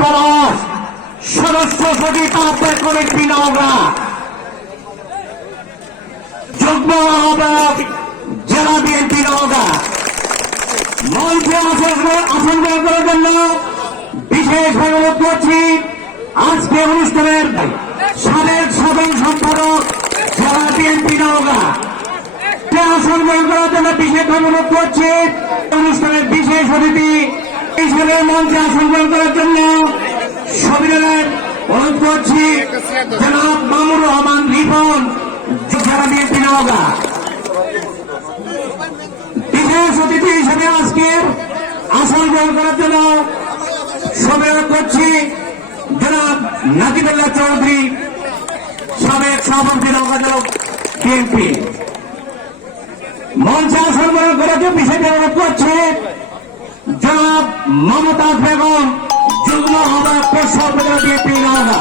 পলাশ সদস্য সচিব আহ্বায়ক কমিটি নওগাঁ, যুগ্ম আহ্বায়ক জেলা বিএনপি নওগাঁ। মঞ্চে আসন গ্রহণ করার জন্য বিশেষ অনুরোধ করছি আজকে অনুষ্ঠানের সাবেক সাধারণ সম্পাদক জেলা বিএনপি নওগাঁ আসন গ্রহণ করার জন্য বিশেষ অনুরোধ করছি। অনুষ্ঠানের বিশেষ অতিথি হিসেবে মঞ্চে আসন গ্রহণ করার জন্য সবিনয়ের অনুরোধ করছি জনাব মামুনুর রহমান রিপন, জেলা বিএনপি নওগাঁ। বিশেষ অতিথি হিসেবে আজকে আসন গ্রহণ করার জন্য সবিনয় করছি জনাব নাকিবুল্লাহ চৌধুরী, সাবেক সভাপতি নওগাঁ জেলা বিএনপি। মঞ্চে আসন গ্রহণ করার জন্য বিশেষ অনুরোধ করছে জনাব মমতাজ বেগম, যুগ্ম আহ্বায়ক পৌরসভা বিএনপি নওগাঁ।